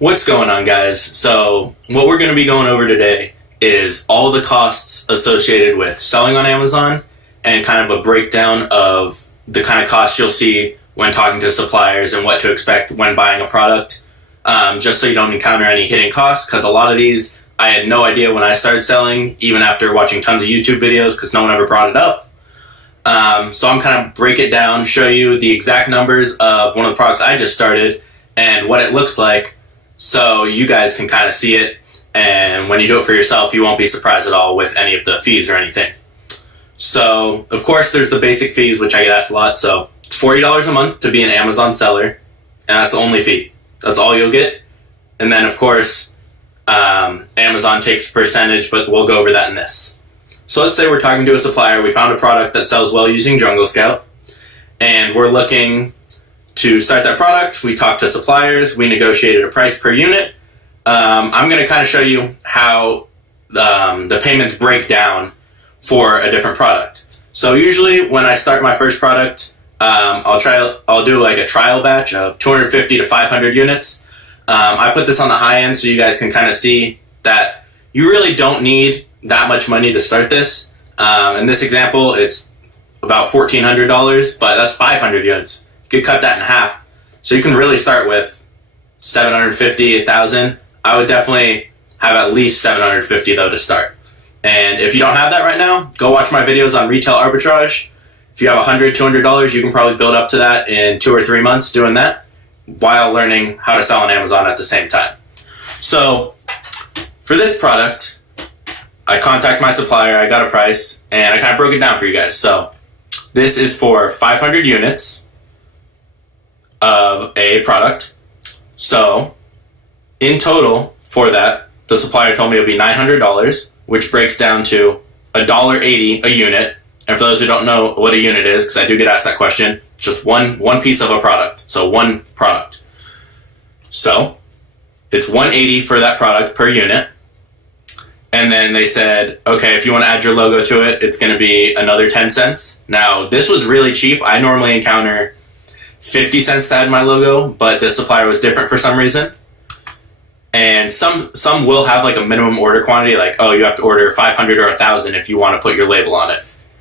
What's going on, guys? So what we're going to be going over today is all the costs associated with selling on Amazon and kind of a breakdown of the kind of costs you'll see when talking to suppliers and what to expect when buying a product, just so you don't encounter any hidden costs, because a lot of these I had no idea when I started selling, even after watching tons of YouTube videos, because no one ever brought it up. So I'm kind of break it down, show you the exact numbers of one of the products I just started and what it looks like, so you guys can kind of see it, and when you do it for yourself, you won't be surprised at all with any of the fees or anything. So, of course, there's the basic fees, which I get asked a lot. So it's $40 a month to be an Amazon seller, and that's the only fee. That's all you'll get. And then, of course, Amazon takes a percentage, but we'll go over that in this. So let's say we're talking to a supplier. We found a product that sells well using Jungle Scout, and we're looking to start that product. We talked to suppliers. We negotiated a price per unit. I'm going to kind of show you how the payments break down for a different product. So usually when I start my first product, I'll do like a trial batch of 250 to 500 units. I put this on the high end so you guys can kind of see that you really don't need that much money to start this. In this example, it's about $1,400, but that's 500 units. You could cut that in half. So you can really start with 750, 1,000. I would definitely have at least 750 though to start. And if you don't have that right now, go watch my videos on retail arbitrage. If you have $100, $200, you can probably build up to that in 2 or 3 months doing that while learning how to sell on Amazon at the same time. So for this product, I contact my supplier, I got a price, and I kind of broke it down for you guys. So this is for 500 units of a product. So in total for that, the supplier told me it would be $900, which breaks down to $1.80 a unit. And for those who don't know what a unit is, because I do get asked that question, it's just one piece of a product. So one product. So it's $1.80 for that product per unit. And then they said, okay, if you want to add your logo to it, it's going to be another 10 cents. Now, this was really cheap. I normally encounter 50 cents to add my logo, but this supplier was different for some reason. And some will have like a minimum order quantity, like, oh, you have to order 500 or 1,000 if you want to put your label on it,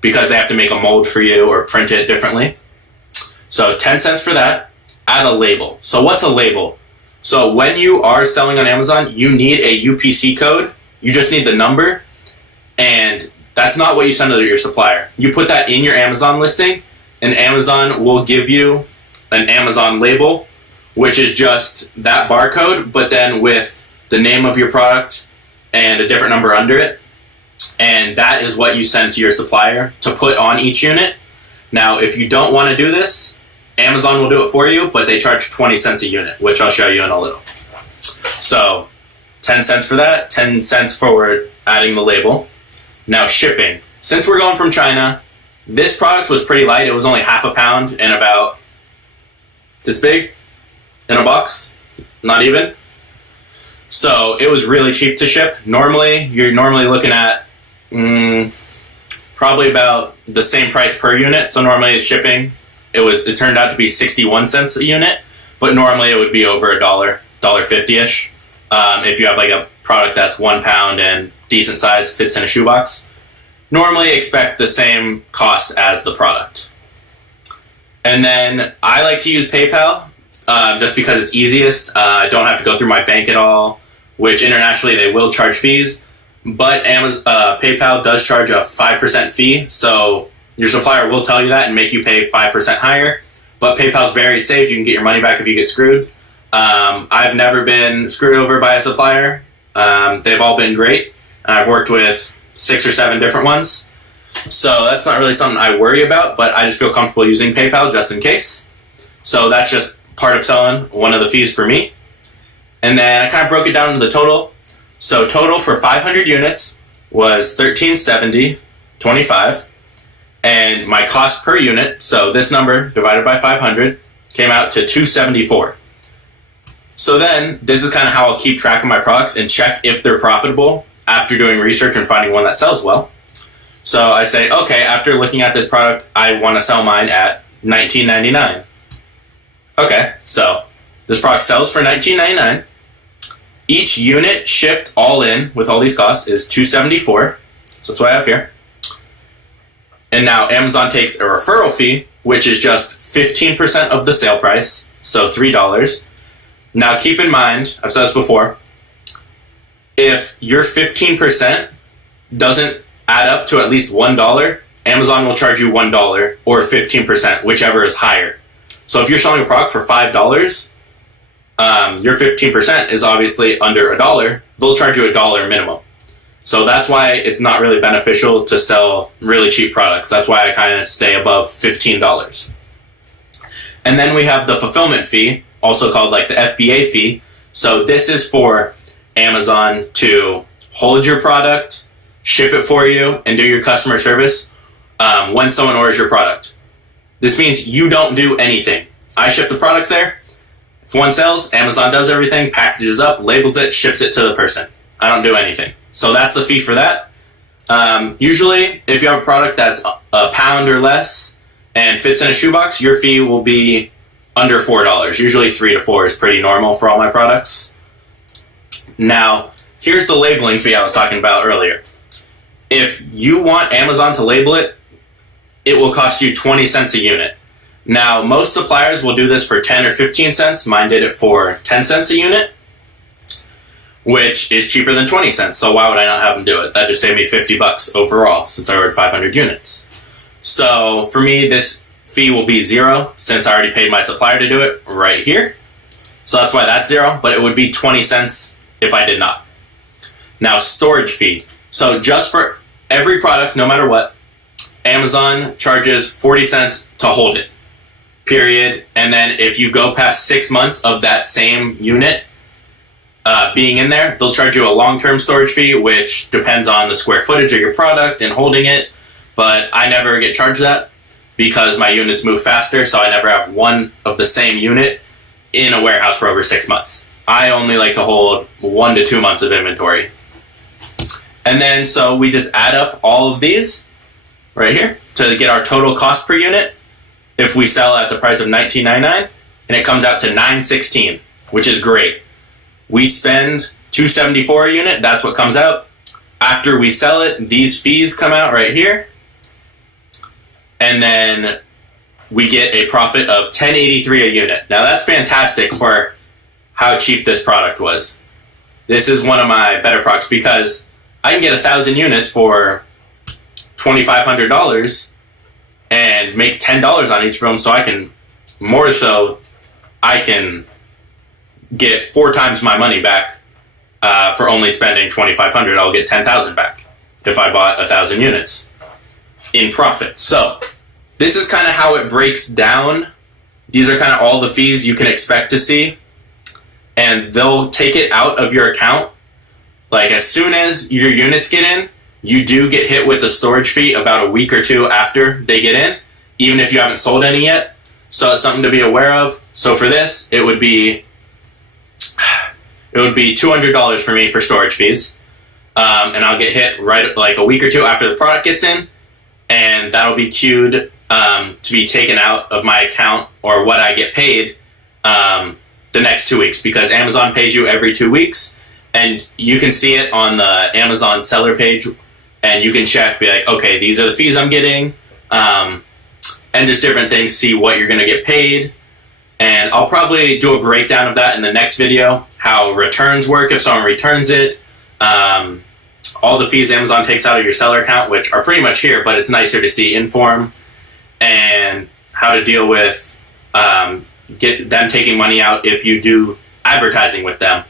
because they have to make a mold for you or print it differently. So 10 cents for that, add a label. So what's a label? So when you are selling on Amazon, you need a UPC code. You just need the number, and that's not what you send to your supplier. You put that in your Amazon listing, and Amazon will give you an Amazon label, which is just that barcode, but then with the name of your product and a different number under it. And that is what you send to your supplier to put on each unit. Now, if you don't want to do this, Amazon will do it for you, but they charge 20 cents a unit, which I'll show you in a little. So 10 cents for that, 10 cents for adding the label. Now, shipping. Since we're going from China, this product was pretty light. It was only half a pound and about this big in a box, not even. So it was really cheap to ship. Normally, you're looking at probably about the same price per unit. So normally shipping, it turned out to be 61 cents a unit, but normally it would be over $1.50-ish. If you have like a product that's 1 pound and decent size, fits in a shoebox, normally expect the same cost as the product. And then I like to use PayPal just because it's easiest. I don't have to go through my bank at all, which internationally they will charge fees, but PayPal does charge a 5% fee, so your supplier will tell you that and make you pay 5% higher, but PayPal's very safe. You can get your money back if you get screwed. I've never been screwed over by a supplier. They've all been great. I've worked with 6 or 7 different ones. So that's not really something I worry about, but I just feel comfortable using PayPal just in case. So that's just part of selling, one of the fees for me. And then I kind of broke it down into the total. So total for 500 units was $1370.25. And my cost per unit, so this number divided by 500, came out to $274. So then, this is kind of how I'll keep track of my products and check if they're profitable after doing research and finding one that sells well. So I say, okay, after looking at this product, I want to sell mine at $19.99. Okay, so this product sells for $19.99. each unit shipped all in with all these costs is $274. So that's what I have here. And now Amazon takes a referral fee, which is just 15% of the sale price, so $3. Now keep in mind, I've said this before, if your 15% doesn't add up to at least $1, Amazon will charge you $1 or 15%, whichever is higher. So if you're selling a product for $5, your 15% is obviously under $1. They'll charge you $1 minimum. So that's why it's not really beneficial to sell really cheap products. That's why I kind of stay above $15. And then we have the fulfillment fee, also called like the FBA fee. So this is for Amazon to hold your product, ship it for you, and do your customer service when someone orders your product. This means you don't do anything. I ship the products there. If one sells, Amazon does everything, packages up, labels it, ships it to the person. I don't do anything. So that's the fee for that. Usually, if you have a product that's a pound or less and fits in a shoebox, your fee will be under $4. Usually 3 to 4 is pretty normal for all my products. Now, here's the labeling fee I was talking about earlier. If you want Amazon to label it, it will cost you 20 cents a unit. Now, most suppliers will do this for 10 or 15 cents. Mine did it for 10 cents a unit, which is cheaper than 20 cents. So why would I not have them do it? That just saved me $50 overall since I ordered 500 units. So for me, this fee will be $0 since I already paid my supplier to do it right here. So that's why that's $0, but it would be 20 cents if I did not. Now, storage fee. So just for every product, no matter what, Amazon charges 40 cents to hold it, period. And then if you go past 6 months of that same unit being in there, they'll charge you a long-term storage fee, which depends on the square footage of your product and holding it. But I never get charged that because my units move faster, so I never have one of the same unit in a warehouse for over 6 months. I only like to hold 1 to 2 months of inventory. And then so we just add up all of these right here to get our total cost per unit. If we sell at the price of $19.99, and it comes out to $9.16, which is great. We spend $274 a unit, that's what comes out. After we sell it, these fees come out right here. And then we get a profit of $10.83 a unit. Now that's fantastic for how cheap this product was. This is one of my better products because I can get 1,000 units for $2,500 and make $10 on each of them, so I can get 4 times my money back for only spending $2,500. I'll get $10,000 back if I bought 1,000 units in profit. So this is kind of how it breaks down. These are kind of all the fees you can expect to see, and they'll take it out of your account. Like as soon as your units get in, you do get hit with the storage fee about a week or 2 after they get in, even if you haven't sold any yet. So it's something to be aware of. So for this, it would be $200 for me for storage fees, and I'll get hit right like a week or 2 after the product gets in, and that'll be queued to be taken out of my account or what I get paid the next 2 weeks, because Amazon pays you every 2 weeks, and you can see it on the Amazon seller page, and you can check, be like, okay, these are the fees I'm getting, and just different things, see what you're going to get paid. And I'll probably do a breakdown of that in the next video, how returns work if someone returns it, all the fees Amazon takes out of your seller account, which are pretty much here, but it's nicer to see in form, and how to deal with get them taking money out if you do advertising with them,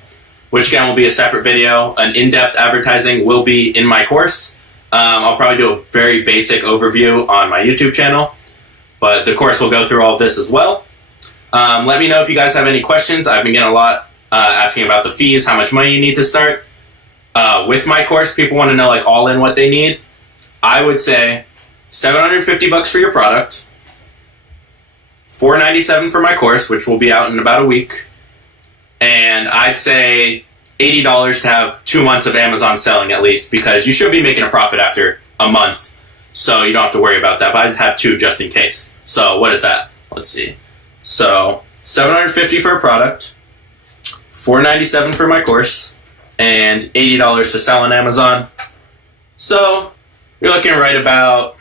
which again will be a separate video. An in-depth advertising will be in my course. I'll probably do a very basic overview on my YouTube channel, but the course will go through all of this as well. Let me know if you guys have any questions. I've been getting a lot asking about the fees, how much money you need to start. With my course, people want to know like all in what they need. I would say $750 for your product, $497 for my course, which will be out in about a week, and I'd say $80 to have 2 months of Amazon selling at least, because you should be making a profit after a month, so you don't have to worry about that, but I'd have 2 just in case. So what is that? Let's see. So $750 for a product, $497 for my course, and $80 to sell on Amazon. So you're looking right about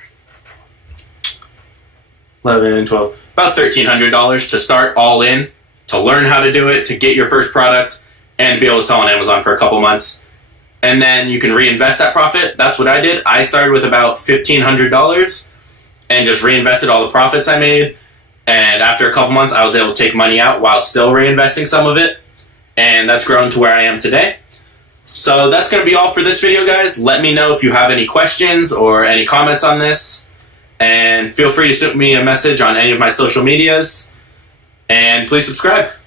11, 12, about $1,300 to start all in, to learn how to do it, to get your first product, and be able to sell on Amazon for a couple months. And then you can reinvest that profit. That's what I did. I started with about $1,500 and just reinvested all the profits I made. And after a couple months, I was able to take money out while still reinvesting some of it. And that's grown to where I am today. So that's going to be all for this video, guys. Let me know if you have any questions or any comments on this. And feel free to send me a message on any of my social medias. And please subscribe.